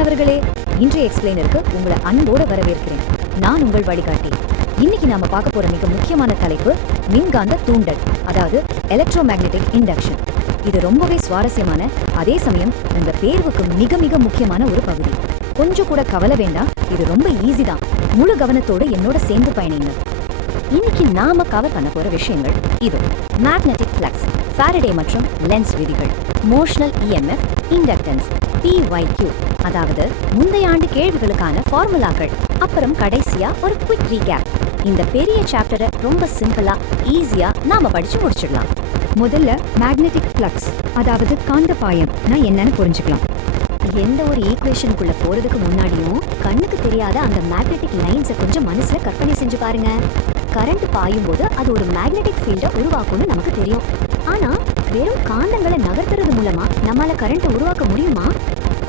மாணவர்களே, இன்றைய எக்ஸ்பிளைனருக்கு உங்களை அன்போடு வரவேற்கிறேன். நான் உங்கள் வழிகாட்டி. இன்னைக்கு நாம பார்க்க போற மிக முக்கியமான தலைப்பு மின்காந்த தூண்டல், அதாவது எலக்ட்ரோ மேக்னெட்டிக் இண்டக்ஷன். இது ரொம்பவே சுவாரஸ்யமான, அதே சமயம் உங்க தேர்வுக்கு மிக மிக முக்கியமான ஒரு பகுதி. கொஞ்சம் கூட கவலை வேண்டாம், இது ரொம்ப ஈஸி தான். முழு கவனத்தோடு என்னோட சேர்ந்து பயணிங்க. இன்னைக்கு நாம கவர் பண்ண போற விஷயங்கள் இது: மேக்னெட்டிக் ஃப்ளக்ஸ், ஃபாரடே மற்றும் லென்ஸ் விதிகள், மோஷனல் இஎம்எஃப், இண்டக்டன்ஸ், PYQ, அதாவது முந்தைய ஆண்டு கேள்விகளுக்கான ஃபார்முலாக்கள். அப்புறம் கடைசியா ஒரு குவிக் ரீகேப். இந்த பெரிய சாப்டரை ரொம்ப சிம்பிளா ஈஸியா நாம படிச்சு முடிச்சிடலாம். முதல்ல மேக்னெட்டிக் ஃப்ளக்ஸ், அதாவது காந்தப்பாயம் என்னன்னு புரிஞ்சுக்கலாம். எந்த ஒரு ஈக்குவேஷனுக்குள்ள போறதுக்கு முன்னாடியும் கண்ணுக்கு தெரியாத அந்த மேக்னெட்டிக் லைன்ஸை கொஞ்சம் மனசுல கற்பனை செஞ்சு பாருங்க. கரண்ட் பாயும் போது அது ஒரு மேக்னெட்டிக் ஃபீல்டை உருவாக்கும்னு நமக்கு தெரியும். ஆனா வெறும் காந்தங்களை நகர்த்துறது மூலமா நம்மால கரண்ட்டை உருவாக்க முடியுமா?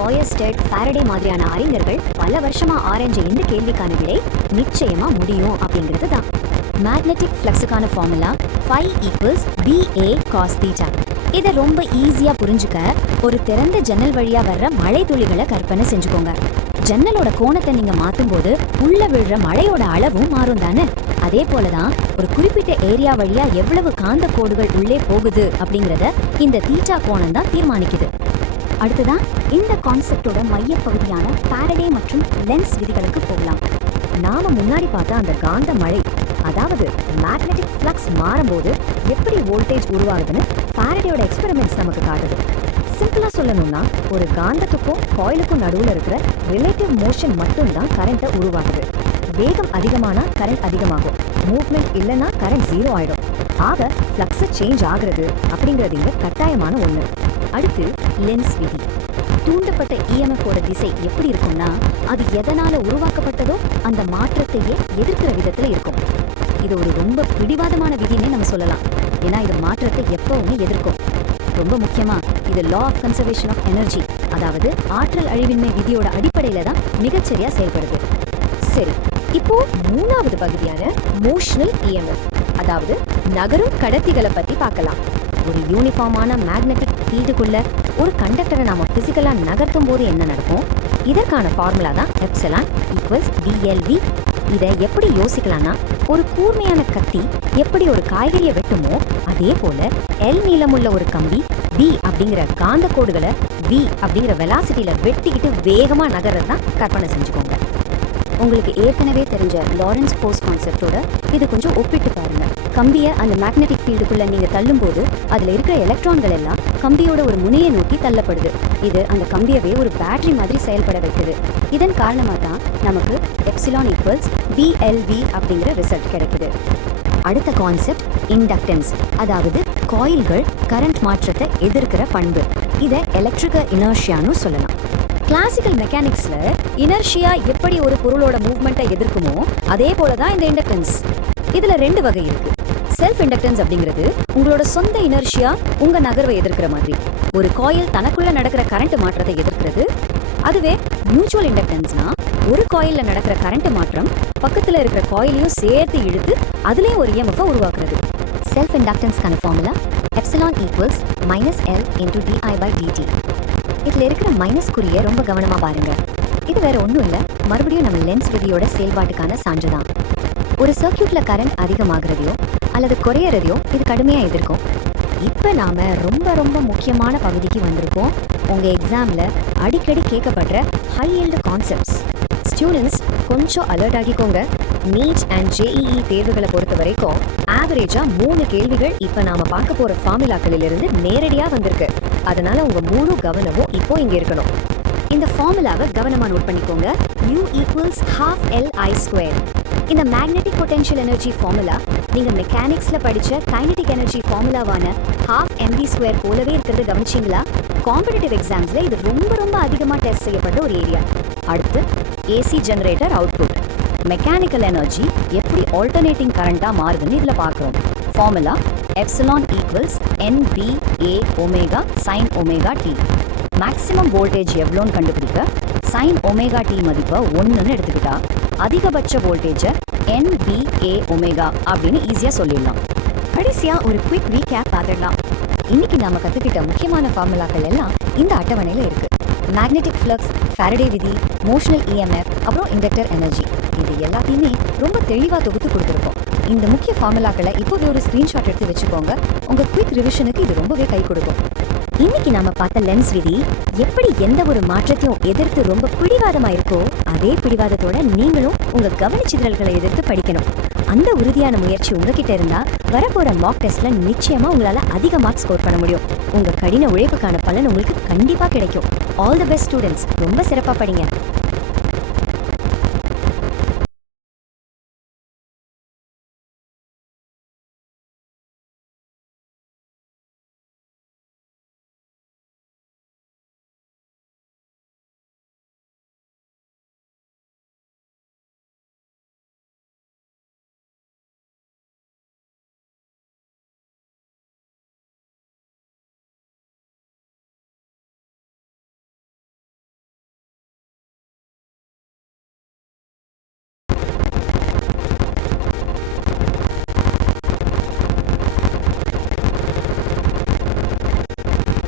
ஓயர்ஸ்டெட், ஃபாரடே மாதிரியான அறிஞர்கள் பல வருஷமா ஆராய்ஞ்ச இந்த கேள்விக்கான விடை நிச்சயமா முடியும் அப்படிங்கிறது தான். மேக்னெட்டிக் ஃப்ளக்ஸுக்கான ஃபார்முலா phi = BA cos θ. இதை ரொம்ப ஈஸியா புரிஞ்சுக்க ஒரு திறந்த ஜன்னல் வழியா வர்ற மழை துளிகளை கற்பனை செஞ்சுக்கோங்க. ஜன்னலோட கோணத்தை நீங்க மாத்தும் போது உள்ள விழுற மழையோட அளவும் மாறும் தானே? அதே போலதான் ஒரு குறிப்பிட்ட ஏரியா வழியா எவ்வளவு காந்த கோடுகள் உள்ளே போகுது அப்படிங்கறத இந்த தீட்டா கோணம் தான் தீர்மானிக்குது. அடுத்ததான் இந்த கான்செப்டோட மையப்பகுதியான ஃபாரடே மற்றும் லென்ஸ் விதிகளுக்கு போகலாம். நாம முன்னாடி பார்த்த அந்த காந்த மழை, அதாவது மேக்னெட்டிக் ஃப்ளக்ஸ் மாறும்போது எப்படி வோல்டேஜ் உருவாகுதுன்னு ஃபாரடேயோட எக்ஸ்பெரிமெண்ட்ஸ் நமக்கு காட்டுது. சிம்பிளா சொல்லணும்னா, ஒரு காந்தத்துக்கும் காயிலுக்கும் நடுவில் இருக்கிற ரிலேட்டிவ் மோஷன் மட்டும்தான் கரண்ட்டை உருவாகுது. வேகம் அதிகமானா கரண்ட் அதிகமாகும், மூவ்மெண்ட் இல்லைன்னா கரண்ட் 0 ஆயிடும். ஆக ஃப்ளக்ஸ் சேஞ்ச் ஆகுறது அப்படிங்கிறது இங்க கட்டாயமான ஒண்ணு. அடுத்து லென்ஸ் விதி. தூண்டப்பட்ட EMF ஓட திசை எப்படி இருக்கும்னா, அது எதனால உருவாக்கப்பட்டதோ அந்த மாற்றத்தையே எதிர்க்கிற விதத்துல இருக்கும். இது ஒரு ரொம்ப பிடிவாதமான விதினே நம்ம சொல்லலாம். ஏன்னா இது மாற்றத்தை எப்பவுமே எதிர்க்கும். ரொம்ப முக்கியமா இது law of conservation of energy, அதாவது ஆற்றல் அழிவின்மை விதியோட அடிப்படையில தான் மிகச்சரியா செயல்படுது. சரி, இப்போ மூணாவது பகுதியான மோஷனல் EMF, அதாவது நகரும் கடத்திகளை பத்தி பார்க்கலாம். ஒரு யூனிஃபார்மான மேக்னெட்டிக் ஃபீல்டுக்குள்ள ஒரு கண்டக்டரை நாம பிசிக்கலா நகர்த்தும் போது என்ன நடக்கும்? இதற்கான ஃபார்முலா தான் எப்சிலான் ஈக்குவல்ஸ் BLV. இதை எப்படி யோசிக்கலாம்னா, ஒரு கூர்மையான கத்தி எப்படி ஒரு காய்கறியை வெட்டுமோ அதே போல எல் நீளமுள்ள ஒரு கம்பி B அப்படிங்கிற காந்த கோடுகளை V அப்படிங்கிற வெலாசிட்டியில வெட்டிக்கிட்டு வேகமா நகர்றது தான் கற்பனை செஞ்சுக்கோங்க. உங்களுக்கு ஏற்கனவே தெரிஞ்ச லாரன்ஸ் ஃபோர்ஸ் கான்செப்டோட இது கொஞ்சம் ஒப்பிட்டு பாருங்க. கம்பியை அந்த மேக்னெட்டிக் ஃபீல்டுக்குள்ள நீங்க தள்ளும் போது அதுல இருக்கிற எலக்ட்ரான்கள் எல்லாம் கம்பியோட ஒரு முனையை நோக்கி தள்ளப்படுது. இது அந்த கம்பியவே ஒரு பேட்டரி மாதிரி செயல்பட வைக்குது. இதன் காரணமா தான் நமக்கு எப்சிலான் ஈக்குவல்ஸ் BLV அப்படிங்கிற ரிசல்ட் கிடைக்குது. அடுத்த கான்செப்ட் இண்டக்டன்ஸ், அதாவது காயில்கள் கரண்ட் மாற்றத்தை எதிர்க்கிற பண்பு. இதை எலக்ட்ரிக்கல் இனர்ஷியான்னு சொல்லலாம். கிளாசிக்கல் மெக்கானிக்ஸ்ல இனர்ஷியா எப்படி ஒரு பொருளோட மூவ்மெண்ட்டை எதிர்க்குமோ அதே போலதான் இந்த இண்டக்டன்ஸ். இதுல 2 வகை இருக்கு. செல்ஃப் இண்டக்டன்ஸ் அப்படிங்கிறது உங்களோட சொந்த இனர்ஷியா உங்க நகர்வை எதிர்க்கிற மாதிரி. ஒரு காயில் தனக்குள்ள நடக்கிற கரண்ட் மாற்றத்தை எதிர்க்கிறது. அதுவே மியூச்சுவல் இண்டக்டன்ஸ்னா ஒரு காயில்ல நடக்கிற கரண்ட் மாற்றம் பக்கத்துல இருக்கிற காயிலையும் சேர்த்து இழுத்து அதுலயும் ஒரு EMF உருவாக்குறது. செல்ஃப் இண்டக்டன்ஸ்க்கான formula epsilon equals -L × di/dt. இதுல இருக்கிற மைனஸ் குறிய ரொம்ப கவனமா பாருங்க. இது வேற ஒன்றும் இல்லை, மறுபடியும் நம்ம லென்ஸ் விதியோட செயல்பாட்டுக்கான சான்றுதான். ஒரு சர்க்கியூட்ல கரண்ட் அதிகமாகிறதையோ அல்லது குறையறதையோ இது கடுமையா எதிர்க்கும். இப்ப நாம ரொம்ப ரொம்ப முக்கியமான பகுதிக்கு வந்திருக்கோம். உங்க எக்ஸாம்ல அடிக்கடி கேட்கப்படுற ஹை ஈல்டு கான்செப்ட்ஸ். ஸ்டூடெண்ட்ஸ் கொஞ்சம் அலர்ட் ஆகிக்கோங்க. நீட் அண்ட் JEE தேர்வுகளை பொறுத்த வரைக்கும் ஆவரேஜா 3 கேள்விகள் இப்ப நாம பார்க்க போற ஃபார்முலாக்களிலிருந்து நேரடியா வந்திருக்கு. அதனால உங்க முழு கவனமும் இப்போ இங்க இருக்கணும். இந்த ஃபார்முலாவை கவனமா நோட் பண்ணிக்கோங்க. U = ½LI². இந்த மேக்னெட்டிக் பொட்டென்ஷியல் எனர்ஜி ஃபார்முலா நீங்க மெக்கானிக்ஸ்ல படிச்ச கைனடிக் எனர்ஜி ஃபார்முலாவான ½ mv² போலவே இருக்கிறது கவனிச்சிங்களா? காம்படிட்டிவ் எக்ஸாம்ஸ்ல இது ரொம்ப ரொம்ப அதிகமா டெஸ்ட் செய்யப்படுற ஒரு ஏரியா. அடுத்து AC generator output. Mechanical energy எப்படி ஆல்டர்னேட்டிங் கரண்டா மாறுதுன்னு இதுல பார்க்குறோம். Formula epsilon equals NBA omega sin ωt. Maximum voltage எவ்வளோன்னு கண்டுபிடிக்க sin ωt மதிப்பை 1ன்னு எடுத்துக்கிட்டா அதிகபட்ச வோல்டேஜை NBA ஒமேகா அப்படின்னு ஈஸியா சொல்லிடலாம். கடைசியா ஒரு குவிக் ரீகேப் பார்த்துடலாம். இன்னைக்கு நாம கத்துக்கிட்ட முக்கியமான ஃபார்முலாக்கள் எல்லாம் இந்த அட்டவணையில இருக்கு. மேக்னெட்டிக் ஃப்ளக்ஸ், ஃபாரடே விதி, மோஷனல் இஎம்எஃப், அப்புறம் இண்டக்டர் எனர்ஜி, இது எல்லாத்தையுமே ரொம்ப தெளிவா தொகுத்து கொடுத்துருக்கோம். இந்த முக்கிய ஃபார்முலாக்களை இப்போவே ஒரு ஸ்கிரீன்ஷாட் எடுத்து வச்சுக்கோங்க. உங்க குயிக் ரிவிஷனுக்கு இது ரொம்பவே கை கொடுக்கும். இன்னைக்கு நாம பார்த்த லென்ஸ் விதி எப்படி எந்த ஒரு மாற்றத்தையும் எதிர்த்து ரொம்ப பிடிவாதமா இருக்கோ, அதே பிடிவாதத்தோட நீங்களும் உங்க கவனச்சிதறல்களை எதிர்த்து படிக்கணும். அந்த உறுதியான முயற்சி உங்ககிட்ட இருந்தா வரப்போற மார்க் டெஸ்ட்ல நிச்சயமா உங்களால அதிக மார்க் ஸ்கோர் பண்ண முடியும். உங்க கடின உழைப்புக்கான பலன் உங்களுக்கு கண்டிப்பா கிடைக்கும். ஆல் தி பெஸ்ட் ஸ்டூடெண்ட்ஸ், ரொம்ப சிறப்பா படிங்க.